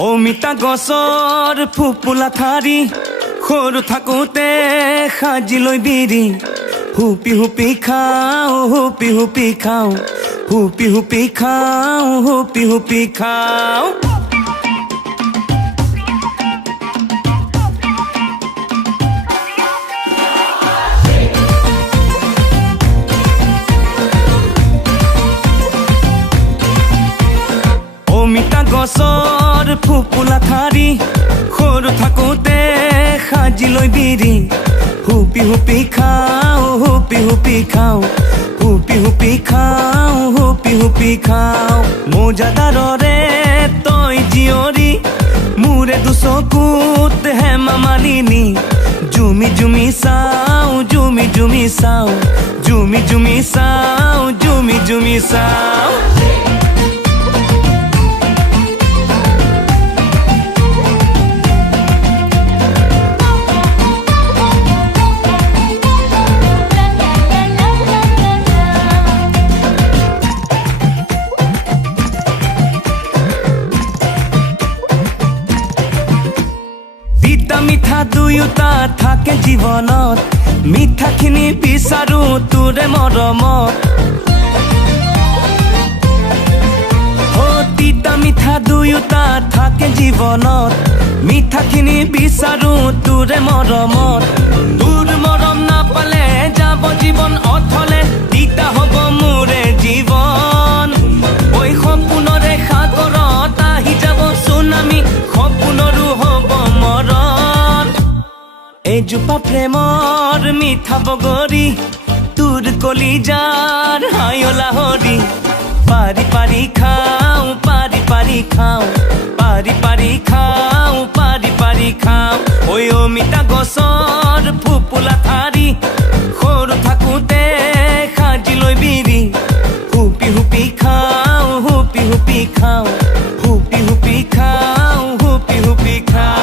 অমিতা গছৰ ফুপুলা ঠাৰি সৰু থাকোঁতে সাজি লৈ বিৰি হুপি হুপি খাওঁ হুপি হুপি খাওঁ হুপি হুপি খাওঁ হুপি হুপি খাওঁ অমিতা গছৰ ফুপুলা ঠাৰি সৰু থাকোঁতে সাজি লৈ বিৰি হুপি হুপি খাওঁ হুপি হুপি খাওঁ হুপি হুপি খাওঁ হুপি হুপি খাওঁ মোজাদাৰৰে তই জীয়ৰী মোৰে দুচকুত হেমা মালিনী জুমি জুমি চাওঁ জুমি জুমি চাওঁ জুমি জুমি চাওঁ জুমি জুমি চাওঁ মিঠা দুয়োটা থাকে জীৱনত মিঠাখিনি বিচাৰো তোৰে মৰমত তিতা মিঠা দুয়োটা থাকে জীৱনত মিঠাখিনি বিচাৰো তোৰে মৰমত তোৰ মৰম নাপালে যাব জীৱন অথলে তিতা হ'ব মোৰে জীৱন ঐ সপোনৰে সাগৰত আহি যাব চুনামি সপোনৰো হ'ব মৰণ এজোপা প্ৰেমৰ মিঠা বগৰী তোৰ কলিজাৰ হায়লা হৰি পাৰি পাৰি খাওঁ পাৰি পাৰি খাওঁ পাৰি পাৰি খাওঁ পাৰি পাৰি খাওঁ ঐ অমিতা গছৰ ফুপুলা ঠাৰি সৰু থাকোঁতে সাজি লৈ বিৰি হুপি হুপি খাওঁ হুপি হুপি খাওঁ হুপি হুপি খাওঁ হুপি হুপি খাওঁ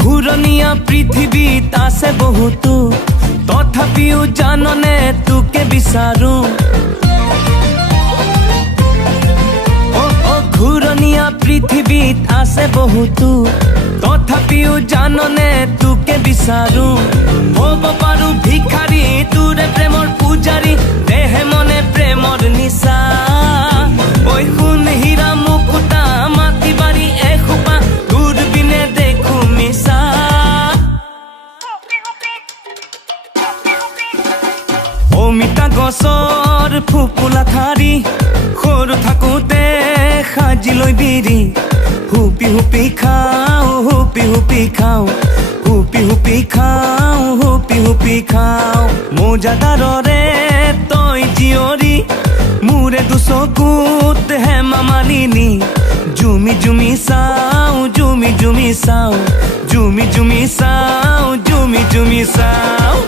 ঘূৰণীয়া পৃথিৱীত আছে বহুতো তথাপিও জাননে তোকে বিচাৰো ঘূৰণীয়া পৃথিৱীত আছে বহুতো তথাপিও জাননে তোকে বিচাৰো হ'ব পাৰো ভিখাৰী তোৰে প্ৰেমৰ পূজাৰী দেহে মনে প্ৰেমৰ নিচা ঐ সোণ হীৰা মুকুতা মাটি বাৰী এসোপা তোৰ বিনে দেখো মিছা অমিতা গছৰ ফুপুলা ঠাৰি সৰু থাকোঁতে সাজি লৈ বিৰি হুপি হুপি খাওঁ হুপি হুপি খাওঁ হুপি হুপি খাওঁ হুপি হুপি খাওঁ মোজাদাৰৰে তই জীয়ৰী মোৰে দুচকুত হেমা মালিনী জুমি জুমি চাওঁ জুমি জুমি চাওঁ জুমি জুমি চাওঁ জুমি জুমি চাওঁ